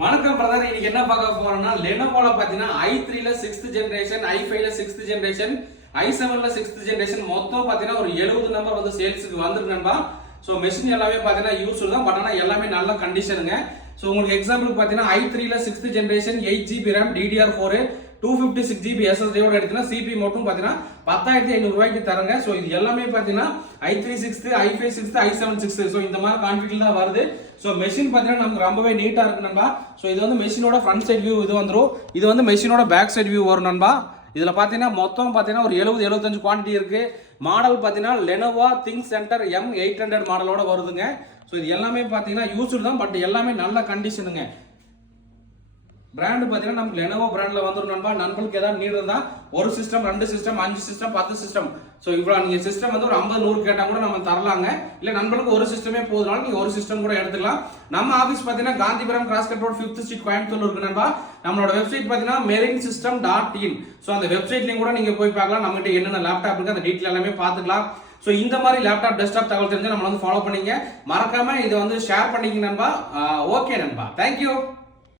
வணக்கம் பிரதர். இன்னைக்கு என்ன பார்க்க போறோம்னா லெனோவோல பாத்தீங்கன்னா i3ல 6th ஜெனரேஷன், i5ல 6th ஜெனரேஷன், i7ல 6th ஜெனரேஷன் மொத்தம் பாத்தீங்கன்னா ஒரு 70 நம்பர் வந்து சேல்ஸ்க்கு வந்திருக்கு நண்பா. சோ மெஷின் எல்லாமே பாத்தீங்கன்னா யூஸ்ஃபுல் தான், பட் ஆனா எல்லாமே நல்ல கண்டிஷனுங்க. சோ உங்களுக்கு எக்ஸாம்பிளுக்கு பாத்தீங்கன்னா i3ல 6th generation 8GB RAM DDR4 256GB SSD ஓட எடுத்தீங்கன்னா சிபி மட்டும் பாத்தீங்கன்னா 10,500 ரூபாய்க்கு தரங்க. சோ இது எல்லாமே பாத்தீங்கன்னா i3 6th, i5 6th, i7 6th. So இந்த மாதிரி கான்ஃபிகரேஷன்ல தான் வருது. சோ மெஷின் பாத்தீங்கன்னா நமக்கு ரொம்பவே நீட்டா இருக்கு நண்பா. சோ இது வந்து மெஷினோட ஃப்ரண்ட் சைடு வியூ இது வந்துரும். இது வந்து மெஷினோட பேக் சைடு வியூ வரும் நண்பா. இதுல பாத்தீங்கன்னா மொத்தம் பாத்தீங்கன்னா ஒரு 70-75 குவாண்டிட்டி இருக்கு. மாடல் பாத்தீங்கன்னா Lenovo ThinkCentre M800 மாடலோட வருதுங்க. சோ இது எல்லாமே பாத்தீங்கன்னா யூஸ்டு தான், பட் எல்லாமே நல்ல கண்டிஷனுங்க. பிராண்ட் பாத்தீங்கன்னா நமக்கு Lenovo பிராண்ட்ல வந்துரும் நண்பா. நண்பர்களுக்கு ஏதாவது நீட் இருந்தா ஒரு system, 2 system, 5 system, 10 system, so இவ்வளவு நீங்க சிஸ்டம் வந்து ஒரு 50-100 கேட்டா கூட நம்ம தரலாங்க. இல்ல நண்பர்களுக்கு ஒரு சிஸ்டமே போதுனால நீங்க ஒரு சிஸ்டம் கூட எடுத்துக்கலாம். நம்ம ஆபீஸ் பாத்தீங்கன்னா Gandhipuram cross cut road 5th street கோயம்புத்தூர்ல இருக்கு நண்பா. நம்மளோட வெப்சைட் பாத்தீங்கன்னா marinsystem.in. சோ அந்த வெப்சைட்லயும் கூட நீங்க போய் பார்க்கலாம். நம்மகிட்ட என்னென்ன லேப்டாப் இருக்கு அந்த டீடைல் எல்லாமே பாத்துக்கலாம். சோ இந்த மாதிரி லேப்டாப் டெஸ்க்டாப் தகவல் தெரிஞ்சா நம்ம வந்து ஃபாலோ பண்ணீங்க. மறக்காம இதை வந்து ஷேர் பண்ணிக்க நண்பா. ஓகே நண்பா, தேங்க்யூ.